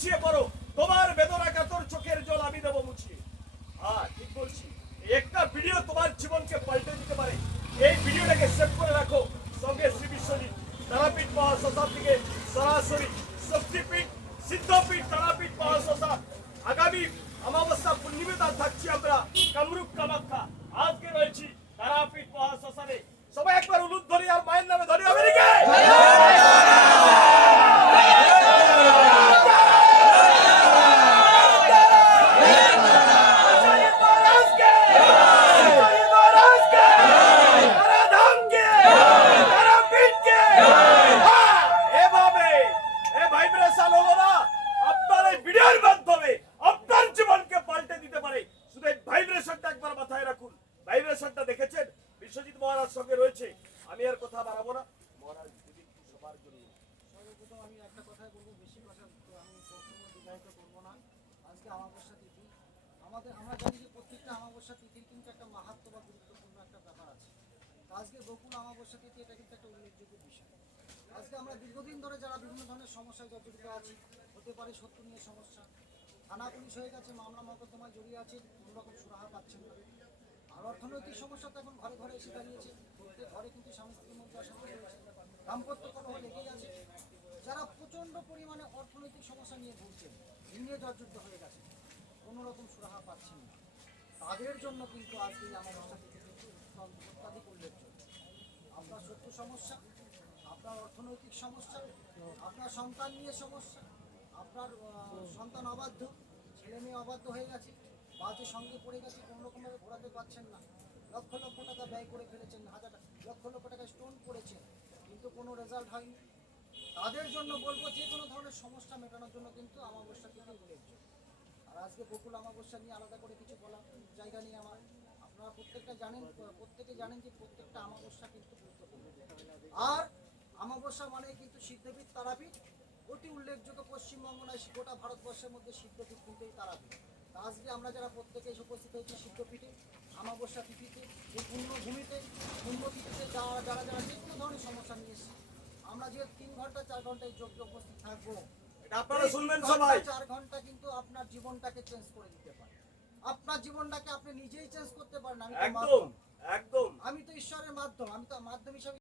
পিছিয়ে পড়ো, তোমার বেদনা কাতর চোখের জল আমি দেবো মুছিয়ে। হ্যাঁ ঠিক বলছি, একটা ভিডিও তোমার জীবনকে পাল্টে দিতে পারে। এই ভিডিওটাকে সেভ করে রাখো। সঙ্গে শ্রী বিশ্বজিৎ তারাপীঠ মহাশ্মশান থেকে সরাসরি শক্তিপীঠ সিদ্ধপীঠ তারাপীঠ মহাশ্মশান আগামী অমাবস্যা পূর্ণিমাতে থাকছি আমরা কামরূপ কামাখ্যা। আজকে রয়েছি তারাপীঠ মহাশ্মশানে। সবাই একবার উলুদ ধরি আর মায়ের নামে ধরি আমেরিকা। দেখেছেন বিশ্বজিৎ মহারাজ সঙ্গে রয়েছে। আমি আর কথা বাড়াবো না, মহারাজ যদি সবার জন্য সর্বপ্রথম আমি একটা কথাই বলবো, বেশি কথা আমি বক্তব্য দীর্ঘায়িত করবো না। আজকে অমাবস্যা তিথি, আমরা জানি যে প্রত্যেকটা অমাবস্যা তিথির কিন্তু একটা মাহাত্ম্য বা গুরুত্বপূর্ণ একটা ব্যাপার আছে। আজকে গোকুল অমাবস্যা তিথি, এটা কিন্তু একটা উল্লেখযোগ্য বিষয়। আজকে আমরা দীর্ঘদিন ধরে যারা বিভিন্ন ধরনের সমস্যায় জর্জরিত আছি, হতে পারে শত্রু নিয়ে সমস্যা, থানা পুলিশ হয়ে গেছে, মামলা মোকদ্দমায় জড়িয়ে আছে, কোনো রকম সুরাহা পাচ্ছেন না। আর অর্থনৈতিক সমস্যা তো এখন ঘরে ঘরে এসে দাঁড়িয়েছে। প্রত্যেক ঘরে কিন্তু স্বামী স্ত্রীর মধ্যে অশান্তি রয়েছে, দাম্পত্য কলহ লেগেই আছে। যারা প্রচণ্ড পরিমাণে অর্থনৈতিক সমস্যা নিয়ে ভুগছেন, নিয়ে জর্জরিত হয়ে গেছে, কোনো রকম সুরাহা পাচ্ছেন না, তাদের জন্য কিন্তু আজকে এই অমাবস্যা তিথি কিন্তু অত্যাধিক উল্লেখযোগ্য। আপনার শত্রু সমস্যা, আপনার অর্থনৈতিক সমস্যা, আপনার সন্তান নিয়ে সমস্যা, আপনার সন্তান অবাধ্য, ছেলে মেয়ে অবাধ্য হয়ে গেছে, বাজে সঙ্গে পড়ে গেছে, কোনো রকমভাবে ঘোরাতে পারছেন না, লক্ষ লক্ষ টাকা ব্যয় করে ফেলেছেন, লক্ষ লক্ষ টাকা স্টোন করেছেন, কিন্তু কোনো রেজাল্ট হয়নি, তাদের জন্য বলবো যে কোনো ধরনের সমস্যা মেটানোর জন্য কিন্তু অমাবস্যা তিথি উল্লেখযোগ্য। আর আজকে গোকুল অমাবস্যা নিয়ে আলাদা করে কিছু বলার জায়গা নেই আমার। আপনারা প্রত্যেকে জানেন যে প্রত্যেকটা অমাবস্যা কিন্তু গুরুত্বপূর্ণ। আর অমাবস্যা মানে কিন্তু সিদ্ধপীঠ তারাপীঠ, অতি উল্লেখযোগ্য। পশ্চিমবঙ্গ নয়, গোটা ভারতবর্ষের মধ্যে সিদ্ধপীঠ কিন্তু এই তারাপীঠ। আজকে আমরা যারা প্রত্যেকে এসে উপস্থিত হয়েছি সিদ্ধপীঠে, অমাবস্যা তিথিতে, এই পুণ্যভূমিতে, পুণ্যতিথিতে যারা যারা যারা যে কোনো ধরনের সমস্যা নিয়ে এসেছি, আমরা যে 3 ঘন্টা 4 ঘন্টায় যোগ্য উপস্থিত থাকবো, আপনারা শুনবেন সবাই। 4 ঘন্টা কিন্তু আপনার জীবনটাকে চেঞ্জ করে দিতে পারে। আপনার জীবনটাকে আপনি নিজেই চেঞ্জ করতে পারেন। একদম একদম, আমি তো ঈশ্বরের মাধ্যম, আমি তো মাধ্যম হিসাবে